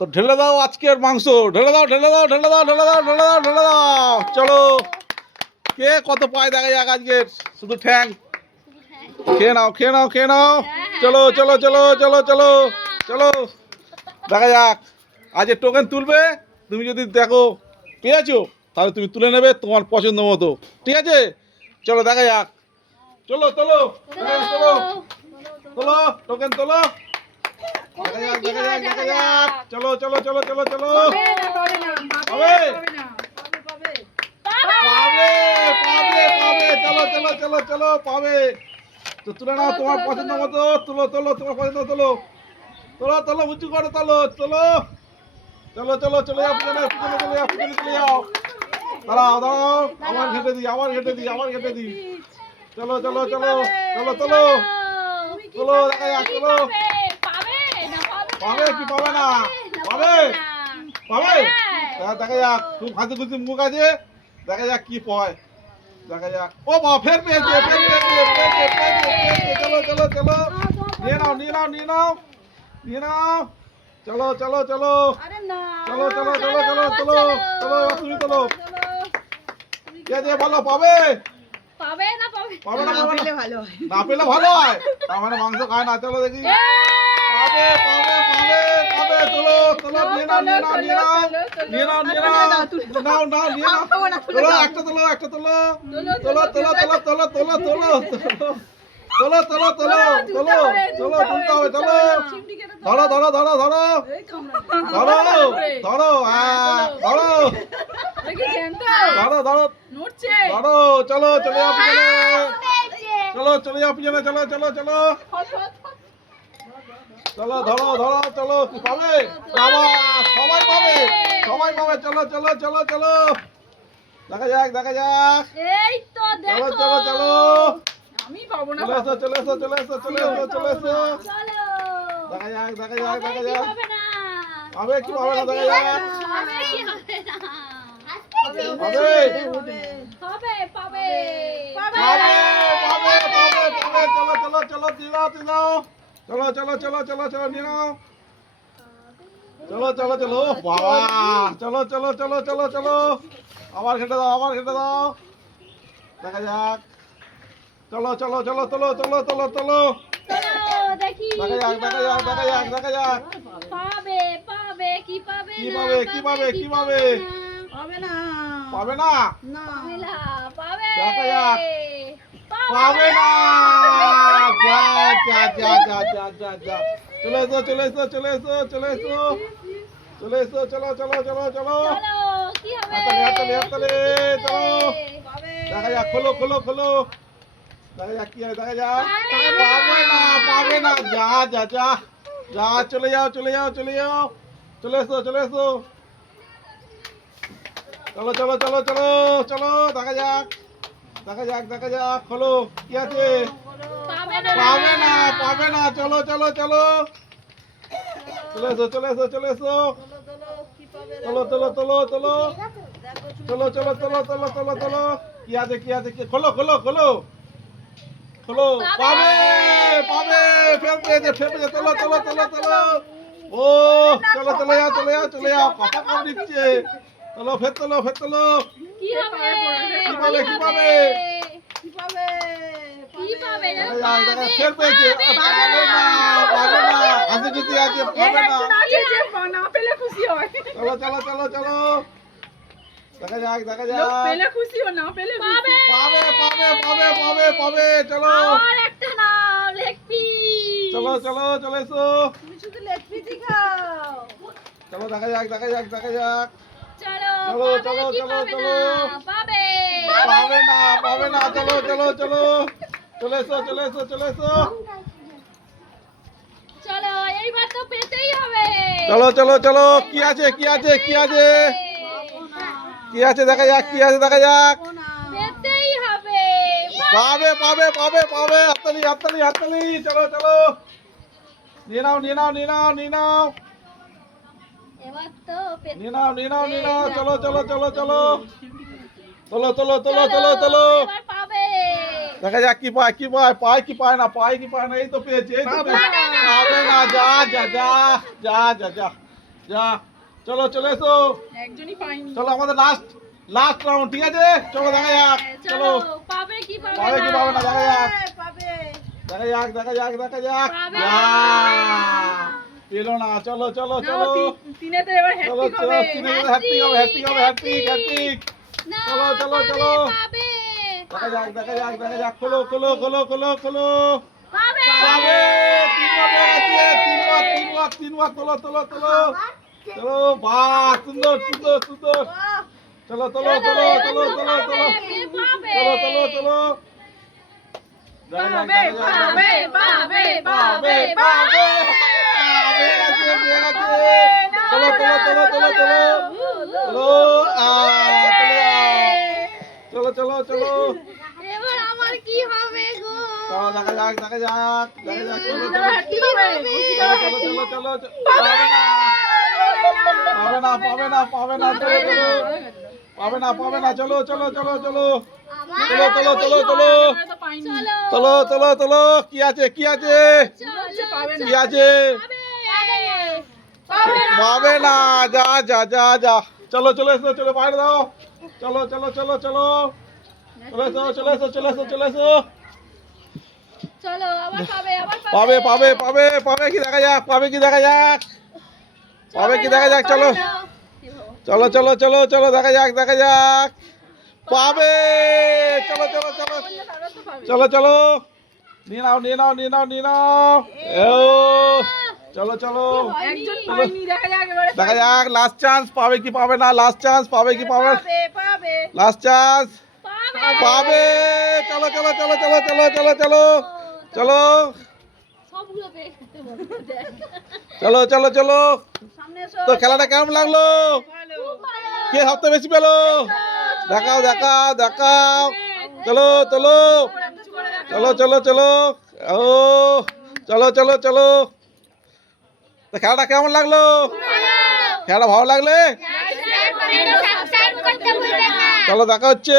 তো ঢেলে দাও আজকের মাংস, ঢেলে দাও ঢেলে দাও ঢেলে দাও ঢেলে দাও ঢেলে দাও ঢেলে দাও। চলো কে কত পায় দেখা যাক আজকের, শুধু ঠ্যাং। খেয়ে নাও খেয়ে নাও খেয়ে নাও। চলো চলো চলো চলো চলো চলো দেখা যাক। আজ টোকেন তুলবে, তুমি যদি দেখো পেয়েছো তাহলে তুমি তুলে নেবে তোমার পছন্দ মতো, ঠিক আছে? চলো দেখা যাক। চলো চলো চলো চলো টোকেন তোলো, দেখা যাক দেখা যাক দেখা যাক। চলো চলো চলো চলো চলো। পাবে পাবে পাবে পাবে। চলো চলো চলো চলো পাবে। তো তুলে নাও তোমার পছন্দ মতো, তোলো তোলো তোমার পছন্দ, তোলো তোলো তোলো উঁচু করে তোলো, তোলো চলো চলো চলে যাও পিছনে পিছনে চলে যাও পিছনে চলে যাও। দাঁড়াও দাঁড়াও, আবার ঘেটে দিই আবার ঘেটে দিই আবার ঘেটে দিই। চলো চলো চলো চলো তোলো তোলো দেখা যাক। চলো পাবে কি পাবে না, পাবে পাবে। দেখা যাক, খুব হাসি খুশি মুখ আছে, দেখা যাক কি পায়, দেখা যাক। ও মা ফের পেয়েছে ফের পেয়েছে পেয়েছে পেয়েছে পেয়েছে। চলো চলো চলো নিয়ে নাও নিয়ে নাও নিয়ে নাও নিয়ে নাও। চলো চলো চলো চলো চলো চলো চলো চলো চলো তুমি তোলো। কে আছে ভালো পাবে? পাবে না পাবে পাবে না পাবে না, ভালো হয়। না পেলে ভালো হয়, তার মানে মাংস খায় না। চলো দেখি পাবে পাবে পাবে পাবে। তোলো তোলো নিয়ে নাও নিয়ে নাও নিয়ে নাও নিয়ে নাও নিয়ে নাও নাও নাও নিয়ে নাও। তোলো একটা তোলো একটা তোলো তোলো তোলো তোলো তোলো তোলো তোলো তোলো তোলো তোলো তোলো তোলো তুলতে হবে। চলো ধরো ধরো ধরো ধরো ধরো ধরো হ্যাঁ ধরো ধরো ধরো ধরো। চলো চলে যাও পিছনে, চলো চলে যাও পিছনে, চলো চলো চলো চলো ধরো ধরো চলো। কি পাবে? বাবা সবাই পাবে সবাই পাবে। চলো চলো চলো চলো দেখা যাক দেখা যাক। এই তো চলো দেখো চলো চলো আমি পাবো না। চলে এসো চলে এসো চলে এসো চলে এসো চলে এসো। চলো দেখা যাক দেখা যাক দেখা যাক। পাবে না পাবে কি পাবে না দেখা যাক। পাবেই হবে না পাবে হবে পাবে পাবে পাবে পাবে পাবে। চলো চলো চলো দিয়ে দাও দিয়ে দাও। চলো চলো চলো চলো চলো নিয়ে নাও। চলো চলো চলো বাবা চলো চলো চলো চলো চলো আবার ঘেটে দাও আবার ঘেটে দাও, দেখা যাক। চলো চলো চলো তোলো তোলো তোলো তোলো চলো দেখি দেখা যাক দেখা যাক দেখা যাক দেখা যাক। পাবে পাবে কি পাবে কি না পাবে কি পাবে কি পাবে? পাবে না। পাবে না না। পাবে দেখা যাক। পাবে না। যা যা যা যা যা যা যা। চলে এসো চলে এসো চলে এসো চলে এসো চলে এসো চলো চলো চলো চলো। চলো কি হবে হাততালি হাততালি হাততালি চলো। দেখা যাক খোলো খোলো খোলো, দেখা যাক কি হয় দেখা যাক। পাবে না পাবে না। যা যা যা যা চলে যাও চলে যাও চলে যাও চলে এসো চলে এসো। চলো চলো চলো চলো চলো দেখা যাক দেখা যাক দেখা যাক। খোলো কি আছে? পাবে না পাবে না পাবে না। চলো চলো চলো চলে এসো চলে এসো চলে এসো। তোলো তোলো তোলো তোলো চলো চলো চলো চলো চলো চলো। কি আছে কি আছে কি? খোলো খোলো খোলো খোলো। পাবে পাবে ফের পেয়েছে ফের পেয়েছে। তোলো তোলো তোলো তোলো। ও চলো চলে যাও চলে যাও চলে যাও। কথা কম দিচ্ছে। তোলো ফের তোলো ফের তোলো। কি হবে কি পাবে কি পাবে? কি পাবে? কি পাবে না দেখা যাক দেখা যাক। ফের পেয়েছে। পাবে না পাবে না। হাসি খুশি আছে পাবে না। আছে যে না পেলে খুশি হয়। চলো চলো চলো চলো দেখা যাক দেখা লোক যাক। পেলে খুশি হয়, না পেলে পাবে পাবে পাবে পাবে পাবে পাবে। চলো আর একটা নাও লেগ পিস চলো চলো চলে এসো। তুমি শুধু লেগ পিসই খাও। চলো দেখা যাক দেখা যাক দেখা যাক। চলো চলো, পাবে চলো, কি চলো, পাবে চলো। না পাবে পাবে না পাবে না। চলো চলো চলো চলে এসো চলে এসো চলে এসো। চলো এইবার তো পেতেই হবে চলো চলো চলো কি আছে কি আছে কি আছে কি আছে দেখা যাক কি আছে দেখা যাক। পেতেই হবে পাবে পাবে পাবে পাবে। হাততালি হাততালি হাততালি। চলো চলো নিয়ে নাও নিয়ে নাও নিয়ে নাও নিয়ে নাও এবার তো পেতে নিয়ে নাও নিয়ে নাও নিয়ে নাও। চলো চলো চলো চলো তোলো তোলো তোলো তোলো তোলো। এবার পাবে দেখা যাক কি পায় কি পায় পায় কি পায় না পায় কি পায় না। এই তো পেয়েছে এই তো পেয়েছে। পাবে না। যা যা যা যা যা যা যা চলো চলে এসো একজনই পাইনি। চলো আমাদের লাস্ট রাউন্ড ঠিক আছে চলো দেখা যাক চলো চলো পাবে কি পাবে পাবে কি পাবে না দেখা যাক পাবে। দেখা যাক পাবে। যা পেলো না চলো চলো নাও, চলো তিনেতে এবার চলো হ্যাট্রিক চলো হবে। হ্যাট্রিক হবে হ্যাট্রিক না, চলো, চলো, পাবে, চলো। পাবে দেখা যাক খোলো পাবে পাবে তিনবার তোলো চলো বাহ সুন্দর বাহ, চলো চলো, এবার তো পাবে, পাবে। চলো পাবে, পাবে, পাবে, পাবে, পাবে চলো চলো এবার আমার কি হবে গো চলো দেখা যাক চলো এবার হ্যাট্রিক হবে। চলো পাবে না চলো আমরা তো পাইনি। চলো কি আছে পাবে না। কি আছে পাবে না যা চলো এসো বাইরে দাও চলো এসো চলো আবার পাবে কি দেখা যাক চলো দেখা যাক পাবে চলো নিয়ে নাও চলো একজন পাইনি, দেখা যাক এবারে দেখা যাক লাস্ট চান্স পাবে কি পাবে না লাস্ট চান্স পাবে পাবে। লাস্ট চান্স পাবে চলো সবগুলো পেয়ে খেতে বলতে চলো সামনে এসো। তো খেলাটা কেমন লাগলো ভালো। কে সবচেয়ে বেশি পেলো দেখাও চলো কিছু করে দেখো। ও চলো তো খেলাটা কেমন লাগলো খেলাটা ভালো লাগলে চলো দেখা হচ্ছে